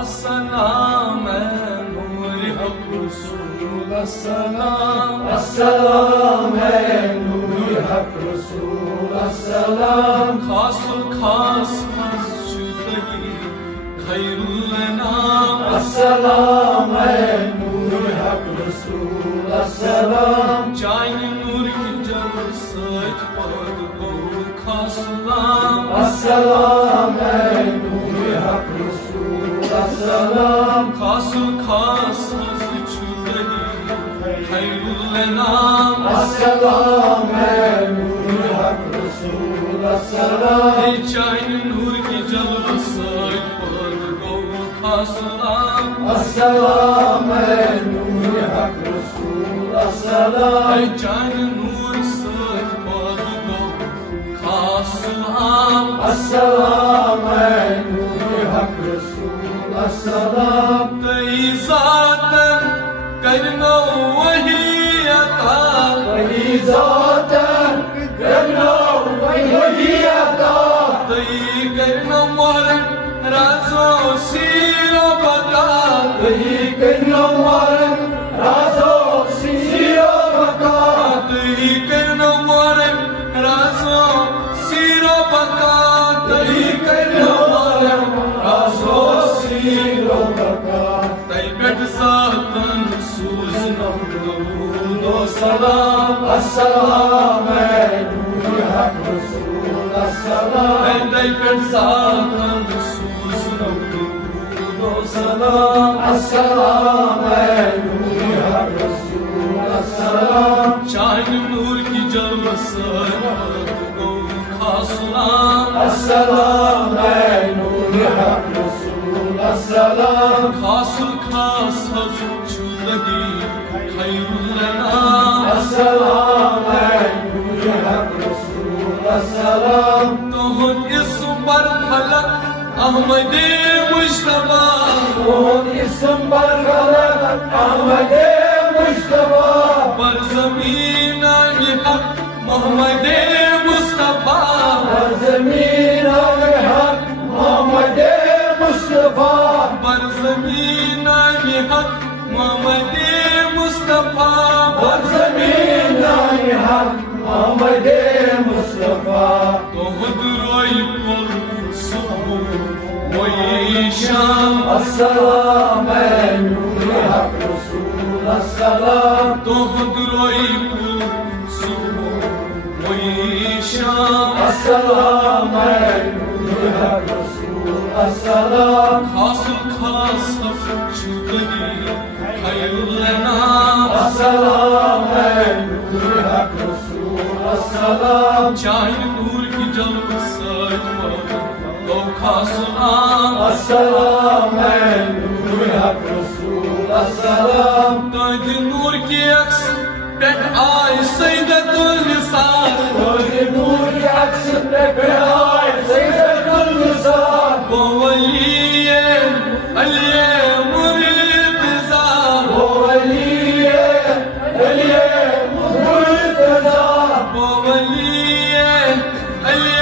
السلام نور حق رسول السلام السلام نور حق رسول السلام خاص الخاص شدگی خیر الانام السلام نور حق رسول السلام جان نور کی جب سچ پاد کو خاصلام السلام نور حق رسول السلام خاص الخاص شدگی خیر الانام السلام نور حق رسول السلام جان نور کی جب سچ پاد کو خاصلام السلام نور حق رسول السلام جان نور سچ پاد کو خاصلام السلام نور حق رسول السلام تئی ذاتن کرنا وہی عطا وہی ذاتن کرنا وہی عطا تئی کرنا مہرن رازو سیر و بقا وہی کرنا مہرن رازو سیر و بقا تئی کرنا مہرن رازو سیر و بقا تئی کرنا مہرن رازو سیر و بقا تئی بیٹھ ذاتن سوزنا درود و سلام السلام نور حق رسول السلام تئی بیٹھ ذاتن سوزنا درود و سلام السلام نور حق رسول السلام شاہن نور کی جب سرحد کو خاصلام السلام نور حق رسول السلام خاص الخاص شدگی خیر الانام السلام نور حق رسول السلام تہد اسم بر فلک احمد مجتبی تہد اسم بر فلک احمد مجتبی بر زمین حق محمد مصطفیٰ بر زمین حق محمد مصطفیٰ بر زمین حق محمد مصطفیٰ بر زمین حق محمد مصطفیٰ تہد روی پر صبح وی شام السلام نور حق رسول السلام تہد روی پر صبح وی شام السلام نور حق رسول السلام خاص الخاص شدگی خیر الانام السلام نور حق رسول السلام جان نور کی جلب سچ پر تو خاصلام السلام نور حق رسول السلام تاج نور کی عکس پیٹ آئی سیدت النساء تاج نور کی عکس پہ آئے سیدت النساء وہ ولی علی مرتضی وہ ولی علی مرتضی وہ ولی علی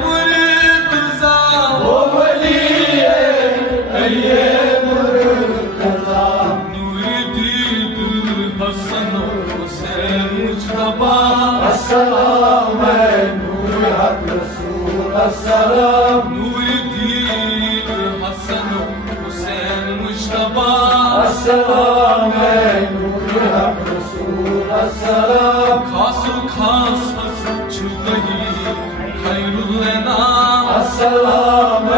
مرتضی وہ ولی علی مرتضی نور دید حسن و حسین مجتبی السلام نور حق رسول السلام نور دید حسن و حسین مجتبی السلام نور حق رسول السلام خاص الخاص شدگی خیر الانام السلام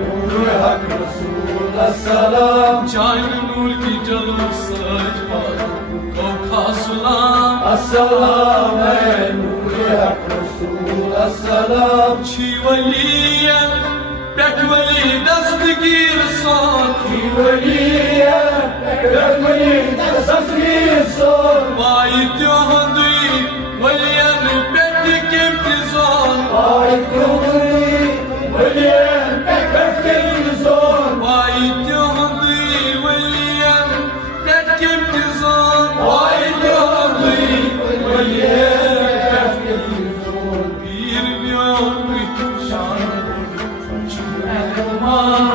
نور حق رسول السلام جان نور کی جلو سچ پر کو خاصلام السلام نور حق رسول السلام چی ولی پیٹ ولی دستگیر ساتھ ولی ولی تصویر سور وائی تہندی ولین پیٹ کے فضان آئی کیوری ولی کفر زور وائی تہندی ولین پیٹ کے فضان آئی کیوری ولی کفر زور پیر بیان شان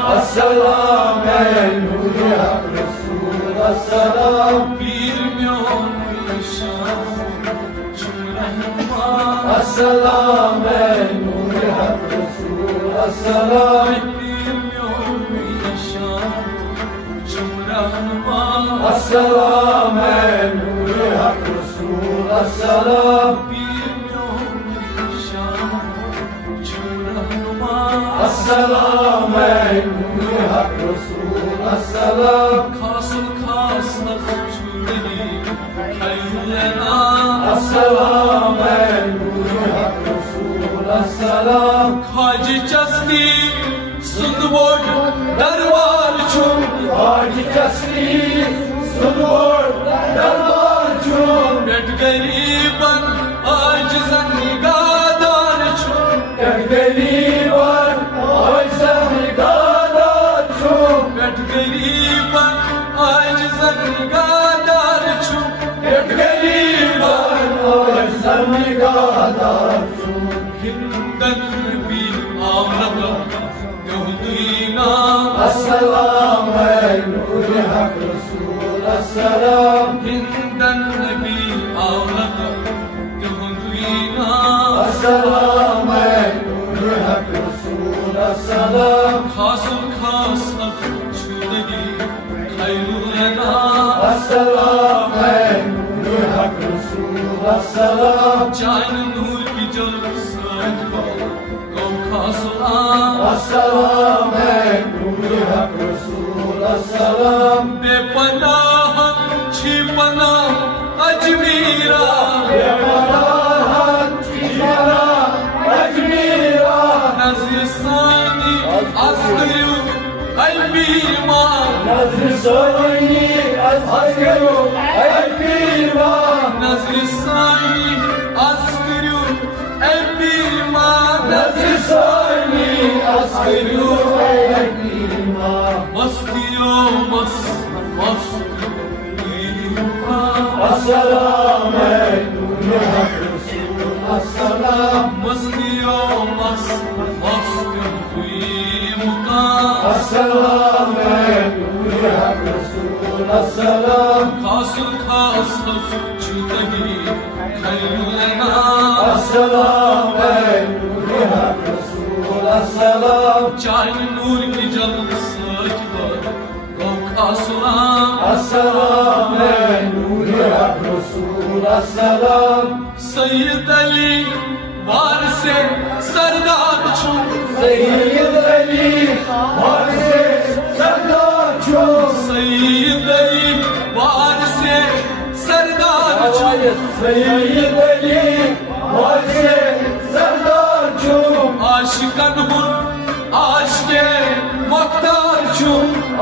السلام نور حق رسول السلام پیر میون شام السلام نور حق رسول السلام پیر میون شام السلام نور حق رسول السلام پیر میون شام السلام نور حق رسول السلام Kasıl kasıl çüreli hayırlena السلام نور حق رسول السلام Hacı Casti Sundubod Darbar Çum Hacı Casri Sunur Darbar Çum Bet gariban acizan nigadar çum Gariban Ayşem Gadar Çum Bet gariban acizan nigadar çum Gariban Ayşem Gadar Çum Hindan bir avraga Göhdüğüna السلام نور حق رسول السلام Hindan bir avraga Göhdüğüna السلام نور حق رسول السلام Kasıl kasıl çüreli hayırlena السلام نور حق رسول السلام Can nur ki canım sayfa Gom kasıla السلام نور حق رسول السلام Bepanah çipana Acmira يا مراحت تجمنا أجميرا Nazisani asgırı Albirma نزل صويني أزهر أجميرا Nazisani asgırı Albirma نزل صويني أزهر أجميرا Mastiyo mas السلام نور حق رسول السلام Mastiyo mas السلام نور حق رسول السلام Kasıl kasıl çüreli hayırlena السلام نور حق رسول السلام Can nur ki canım sayfa Gom kasıla السلام نور حق رسول السلام Sayyid Ali varse serdar çum Syed علي وارث سردار شوف Sayyid Ali varse serdar çum Syed علي وارث سردار شوف Aşıkan hun aşke maktar çum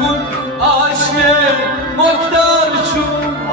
hun aşke maktar çum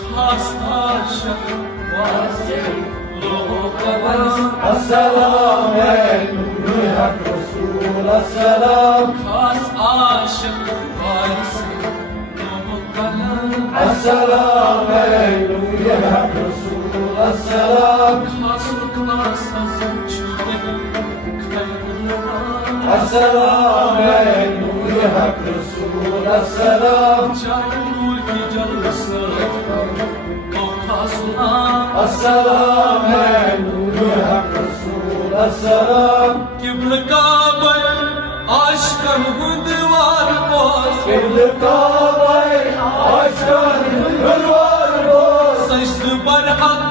Kas aşık varse السلام نور حق رسول السلام Kas aşık varse السلام نور حق رسول السلام Kasıl kasıl çüreli hayırlena السلام نور حق رسول السلام Can nur ki canım sayfa Gom kasıla السلام نور حق رسول السلام Kibli Kabe aşkın hüdvar boz كل قاضي عشقا بالوار Bose Secde barhak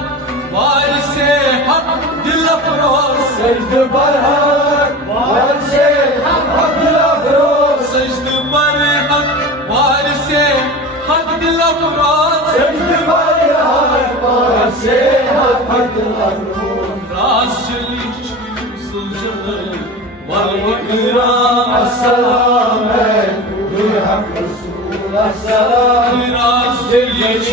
varse hak dil afroz سجد برهك وارسي حق الافروس Secde barhak varse hak dil afroz سجد برهك وارسي حق الافروس Raz celik sılcaları var ikram السلام نور حق رسول السلام Raz celik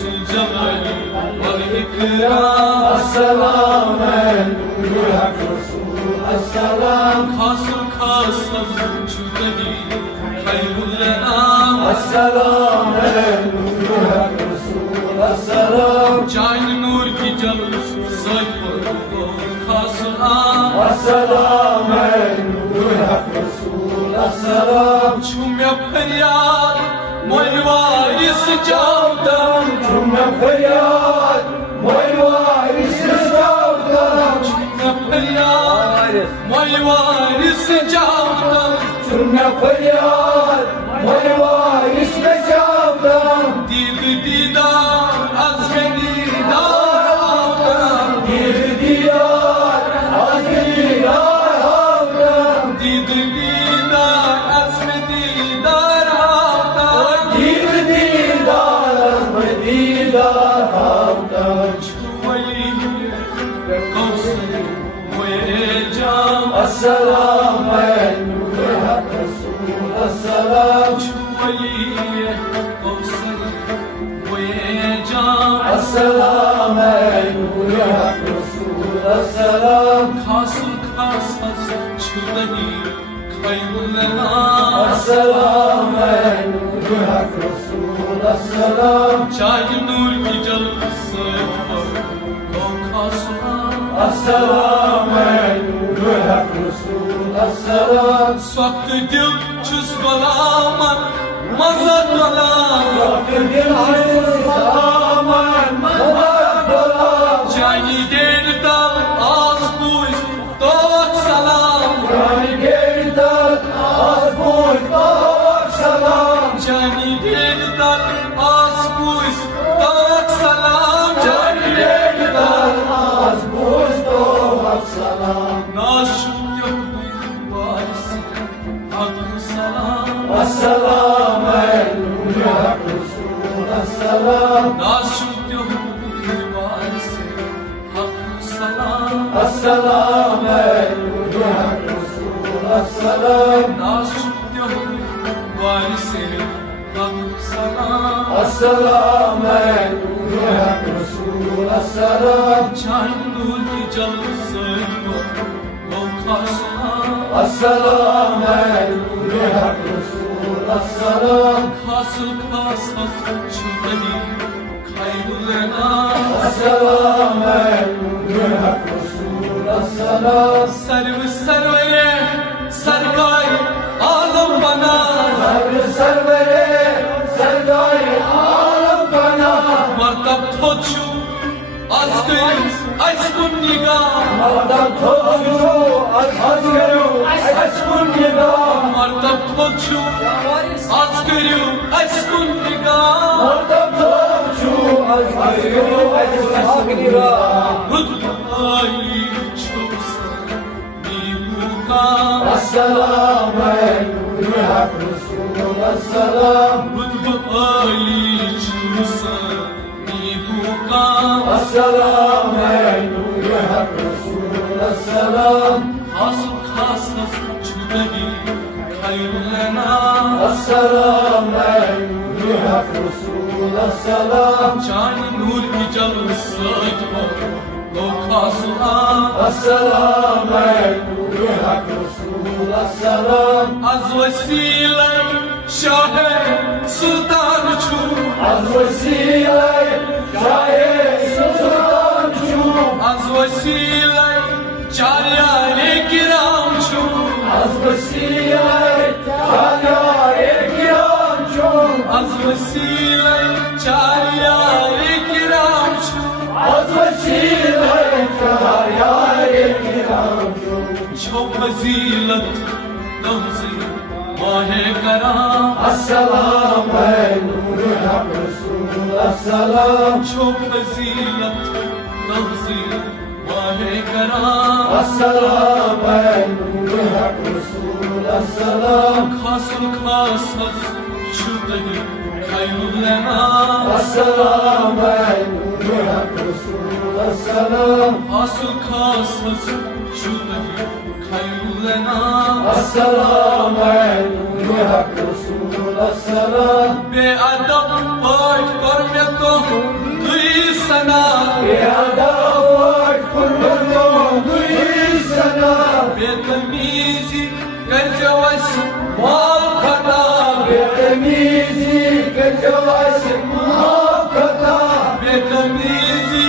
sılcaları var ikram السلام نور حق رسول السلام Kasır kasır çüreli hayırlena السلام نور حق رسول السلام السلام نور الحق رسول السلام چون فریاد موی وارث جاودم چون فریاد موی وارث جاودم چون فریاد موی وارث جاودم چون فریاد موی وارث جاودم دید دیدار از دیدار آدم دید دیدار از دیدار آدم دید دیدار از دیدار آدم دید دیدار از دیدار آدم ولی کوثر موی جام السلام نور الحق رسول السلام ولی کوثر موی جام السلام نور الحق رسول السلام خاصل خاص چودهی خیلنا السلام نور الحق رسول السلام چای نور کی جلوه او خاصنا السلام نور الحق رسول السلام سخت دل چوس غلامان مزد غلام دل سلامان مدد بلام جانی دیر دل آز بوی دوت سلام جانی گردد از بوی دار سلام جانی دیر دل آز بوی دوت سلام جانی گردد از بوی دار سلام ناشم یهودی وارسی حق سلام السلام نور الحق رسول السلام ناشم یهودی وارسی حق سلام السلام نور الحق رسول السلام ناشم یهودی وارسی حق سلام السلام نور الحق رسول السلام چای نور کی جلوه او خاصنا السلام نور الحق رسول السلام خاصل خاص چودهی خیلنا السلام نور الحق رسول السلام سروره سرکار عالم بنا سرور سردار عالم بنا مرتب توچو از کن نگاه مردم توجو از کرو از کن نگاه مرتب توچو از کن نگاه مردم توجو از کرو از نگاه رتبایی چوسا نیموکا السلام نور الحق رسول السلام رتبایی چوسا نیموکا السلام نور الحق رسول السلام خاصل خاص چودهی خیلنا السلام نور الحق رسول السلام چای نور کی جلوه او خاصنا السلام نور الحق رسول السلام از وسیله شاه سلطان چو از وسیله شاه سلطان چو از وسیله چاریار گرام چو از وسیله چاریار گرام چو از وسیله چاریار گرام چو از وسیله چاریار گرام چو چو فضیلت نوزی ماه کرام السلام نور الحق رسول السلام چو فضیلت نوزی ماه کرام السلام نور الحق رسول السلام خاصل خاص چودهی خیلنا السلام نور الحق رسول السلام خاصل خاص چودهی خیلنا السلام نور الحق رسول السلام به ادب پاک کرمتو دوی سنا بیادب کرمتو دوی سنا به تمیزی گرجوش مال خطا بی‌تمیزی که جواز محافظت به تمیزی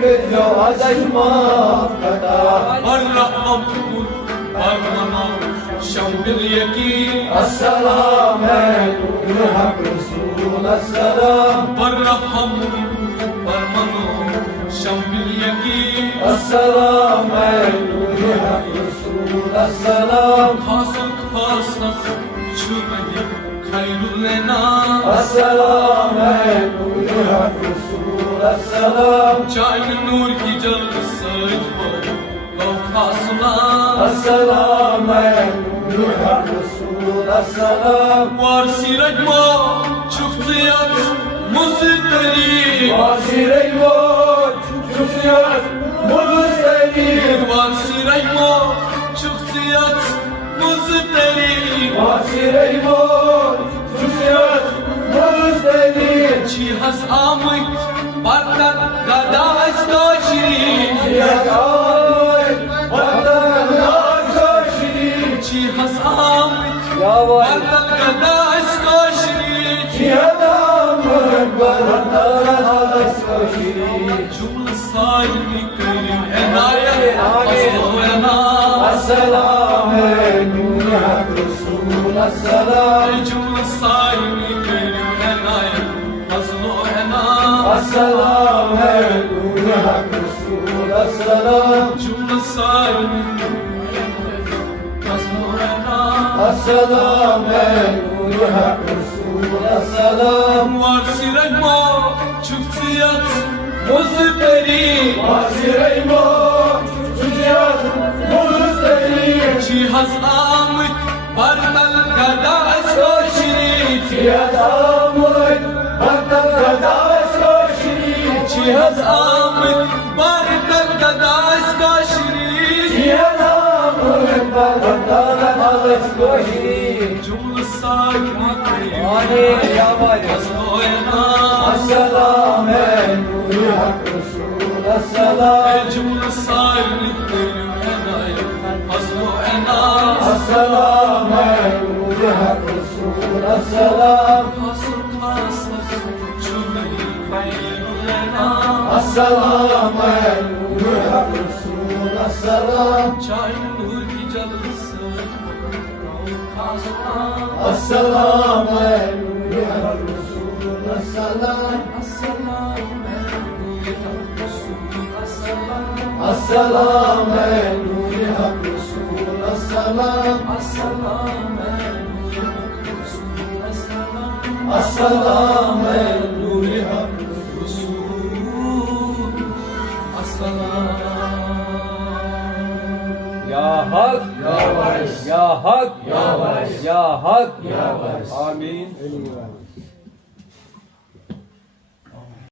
kızı azaşmaz kata Arraham kul armana şambil yakin Assalamu aleykum hak Resul Assalam Arraham kul armana şambil yakin Assalamu aleykum hak Resul Assalam Hasıl hasas çümeyi hayrul lena Assalamu aleykum hak Resul Assalam Çayın nur ki jalb saj par Gavkhasla Assalamu aleykum hak Resul Assalam Varsi rajma çuktiyat muzdari Vasirey var Çuksiyat Muzderim Varsi rajma çuktiyat muzdari Vasirey var Çuksiyat Muzderim Çi has amit barkat gada askaşi Yak ay Vatan Aşaşi Çi has amit Yavaş barkat gada askaşi Cihadamın Vatan Aşaşi Cumla sahibi kerim enayet aslo ena Assalamu aleykum hak Resul Assalam Cumla sahibi kerim enayet aslo ena Assalamu aleykum hak Resul Assalam Cumla sahibi aslo ena Assalamu aleykum hak Resul Assalam Varsi rajma çuktiyat muzdari Vasirey var Çuksiyat Muzderim Cihaz amit bartal gada askaşi Cihadamın Vatan Aşaşi Cihaz amit bartal gada askaşi Cihadamın Vatan Aşaşi Cumla sahibi kerim Ani yavaş aslo ena Assalamu aleykum hak Resul Assalam Cumla sahibi kerim enayet aslo ena Assalamu aleykum hak Resul Assalam Hasıl hasas çümeyi hayrul lena Assalamu aleykum hak Resul Assalam Çayın nur ki jalsa Gavkhasla Assalamu aleykum hak Resul Assalam Assalamu aleykum hak Resul Assalam Assalamu aleykum hak Ya Hak, Yavaş Ya Hak, Yavaş Ya Hak, Yavaş Amin.